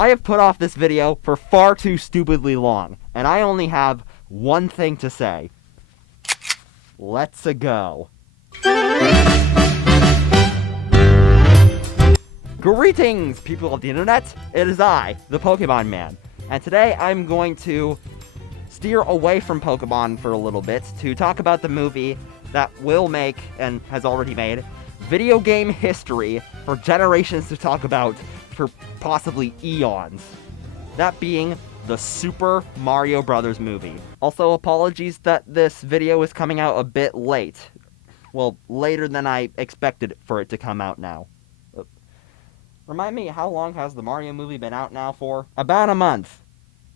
I have put off this video for far too stupidly long, and I only have one thing to say. Let's go. Greetings, people of the internet. It is I, the Pokemon Man, and today I'm going to steer away from Pokemon for a little bit to talk about the movie that will make, and has already made, video game history for generations to talk about for possibly eons. That being the Super Mario Bros. Movie. Also, apologies that this video is coming out a bit late. Well, later than I expected for it to come out now. Remind me, how long has the Mario movie been out now for? About a month.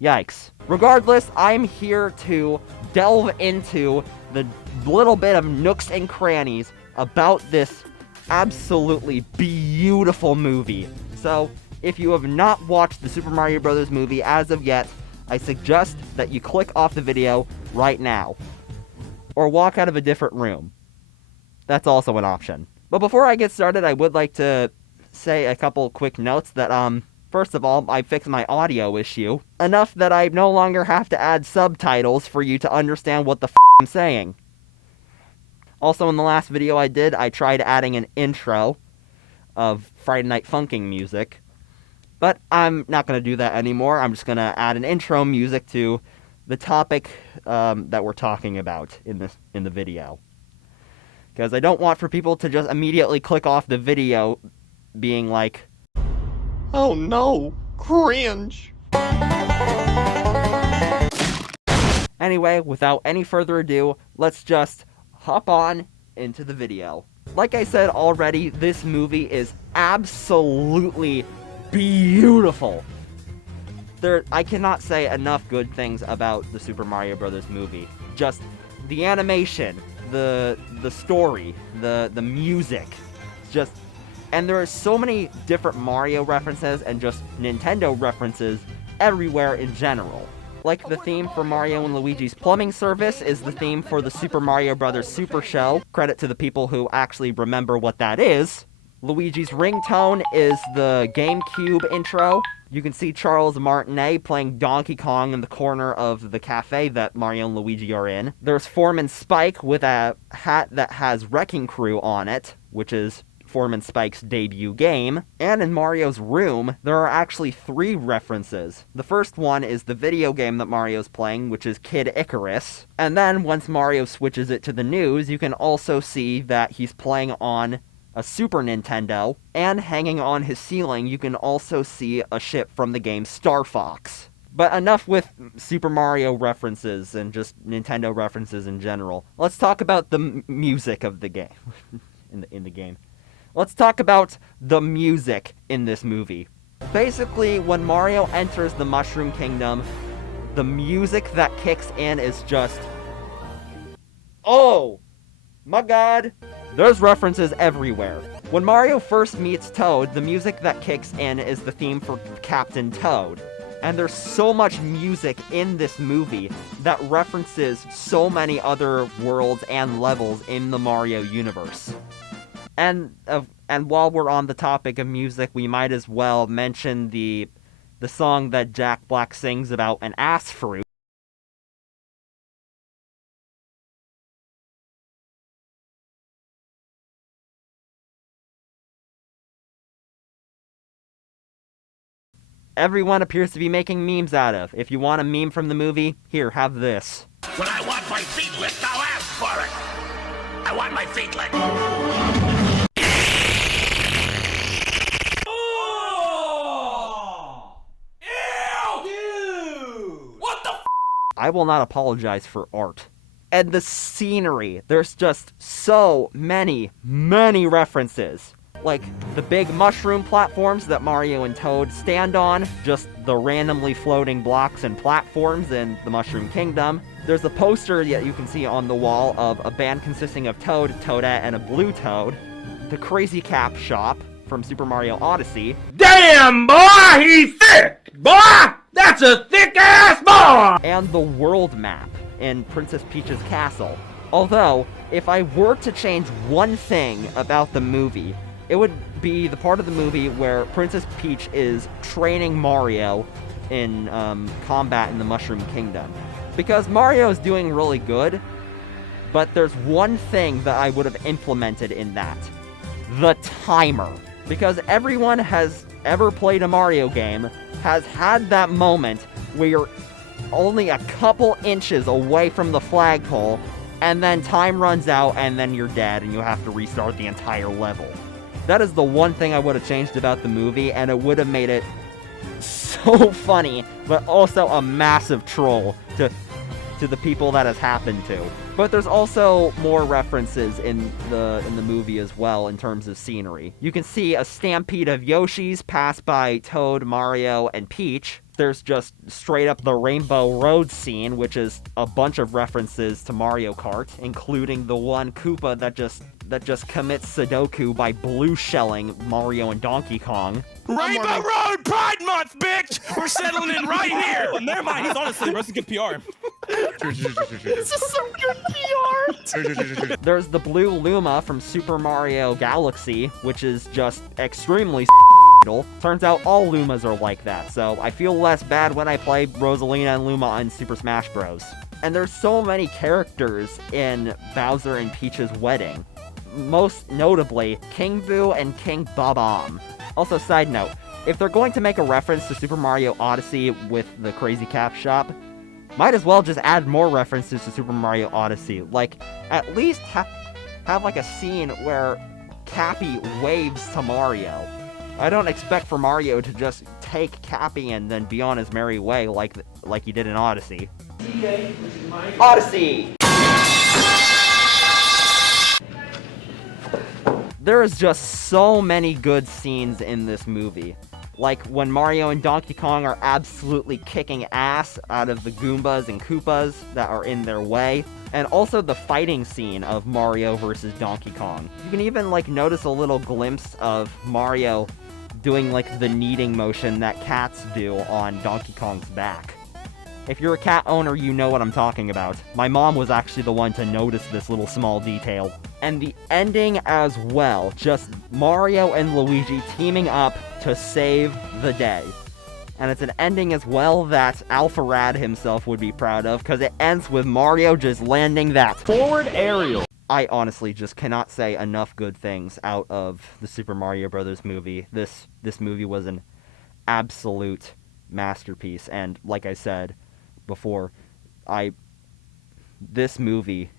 Yikes. Regardless, I'm here to delve into the little bit of nooks and crannies about this absolutely beautiful movie. So, if you have not watched the Super Mario Bros. Movie as of yet, I suggest that you click off the video right now. Or walk out of a different room. That's also an option. But before I get started, I would like to say a couple quick notes that, first of all, I fixed my audio issue. Enough that I no longer have to add subtitles for you to understand what the I'm saying. Also, in the last video I did, I tried adding an intro of Friday Night Funkin' music. But I'm not going to do that anymore. I'm just going to add an intro music to the topic that we're talking about in the video. Because I don't want for people to just immediately click off the video being like, oh no, cringe. Anyway, without any further ado, let's just hop on into the video. Like I said already, this movie is absolutely beautiful. I cannot say enough good things about the Super Mario Bros. Movie. Just the animation, the story, the music, and there are so many different Mario references and just Nintendo references everywhere in general. Like the theme for Mario and Luigi's Plumbing Service is the theme for the Super Mario Bros. Super Show. Credit to the people who actually remember what that is. Luigi's ringtone is the GameCube intro. You can see Charles Martinet playing Donkey Kong in the corner of the cafe that Mario and Luigi are in. There's Foreman Spike with a hat that has Wrecking Crew on it, which is Foreman Spike's debut game. And in Mario's room, there are actually 3 references. The first one is the video game that Mario's playing, which is Kid Icarus. And then, once Mario switches it to the news, you can also see that he's playing on a Super Nintendo, and hanging on his ceiling, you can also see a ship from the game Star Fox. But enough with Super Mario references and just Nintendo references in general. Let's talk about the music of the game. in the game. Let's talk about the music in this movie. Basically, when Mario enters the Mushroom Kingdom, the music that kicks in is just, oh my god. There's references everywhere. When Mario first meets Toad, the music that kicks in is the theme for Captain Toad. And there's so much music in this movie that references so many other worlds and levels in the Mario universe. And while we're on the topic of music, we might as well mention the song that Jack Black sings about an ass fruit. Everyone appears to be making memes out of. If you want a meme from the movie, here, have this. When I want my feet licked, I'll ask for it. I want my feet licked. Oh! Ew! Dude! What the f? I will not apologize for art. And the scenery. There's just so many references. Like the big mushroom platforms that Mario and Toad stand on, just the randomly floating blocks and platforms in the Mushroom Kingdom. There's a poster that you can see on the wall of a band consisting of Toad, Toadette, and a blue Toad. The Crazy Cap shop from Super Mario Odyssey. Damn, boy, he's thick! Boy, that's a thick-ass boy! And the world map in Princess Peach's castle. Although, if I were to change one thing about the movie, It would be the part of the movie where Princess Peach is training Mario in combat in the Mushroom Kingdom. Because Mario is doing really good, but there's one thing that I would have implemented in that. The timer. Because everyone has ever played a Mario game has had that moment where you're only a couple inches away from the flagpole, and then time runs out, and then you're dead, and you have to restart the entire level. That is the one thing I would have changed about the movie, and it would have made it so funny, but also a massive troll to the people that has happened to. But there's also more references in the movie as well in terms of scenery. You can see a stampede of Yoshis pass by Toad, Mario, and Peach. There's just straight up the Rainbow Road scene, which is a bunch of references to Mario Kart, including the one Koopa that just commits Sudoku by blue shelling Mario and Donkey Kong. Rainbow Road Pride Month, bitch! We're settling in right here! Oh, never mind. He's honestly, that's good PR. This is some good PR! There's the blue Luma from Super Mario Galaxy, which is just extremely Turns out all Lumas are like that, so I feel less bad when I play Rosalina and Luma on Super Smash Bros. And there's so many characters in Bowser and Peach's wedding. Most notably, King Boo and King Bob-omb. Also, side note, if they're going to make a reference to Super Mario Odyssey with the Crazy Cap Shop, might as well just add more references to Super Mario Odyssey. Like, at least have like a scene where Cappy waves to Mario. I don't expect for Mario to just take Cappy and then be on his merry way like he did in Odyssey. Odyssey! There is just so many good scenes in this movie. Like when Mario and Donkey Kong are absolutely kicking ass out of the Goombas and Koopas that are in their way. And also the fighting scene of Mario versus Donkey Kong. You can even notice a little glimpse of Mario doing the kneading motion that cats do on Donkey Kong's back. If you're a cat owner, you know what I'm talking about. My mom was actually the one to notice this little small detail. And the ending as well, just Mario and Luigi teaming up to save the day. And it's an ending as well that Alpha Rad himself would be proud of, because it ends with Mario just landing that forward aerial. I honestly just cannot say enough good things out of the Super Mario Bros. Movie. This movie was an absolute masterpiece, and like I said before, this movie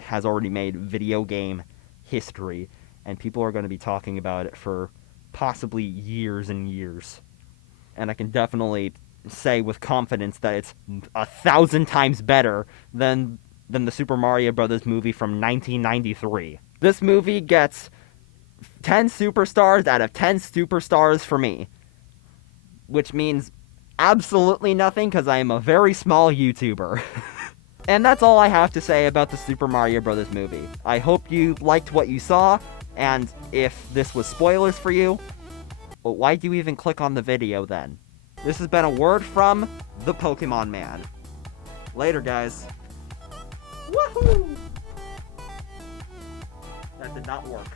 has already made video game history, and people are going to be talking about it for possibly years and years. And I can definitely say with confidence that it's 1,000 times better than the Super Mario Bros. Movie from 1993. This movie gets 10 superstars out of 10 superstars for me. Which means absolutely nothing because I am a very small YouTuber. And that's all I have to say about the Super Mario Bros. Movie. I hope you liked what you saw, and if this was spoilers for you, well, why'd you even click on the video then? This has been a word from the Pokemon Man. Later, guys. Woohoo! That did not work.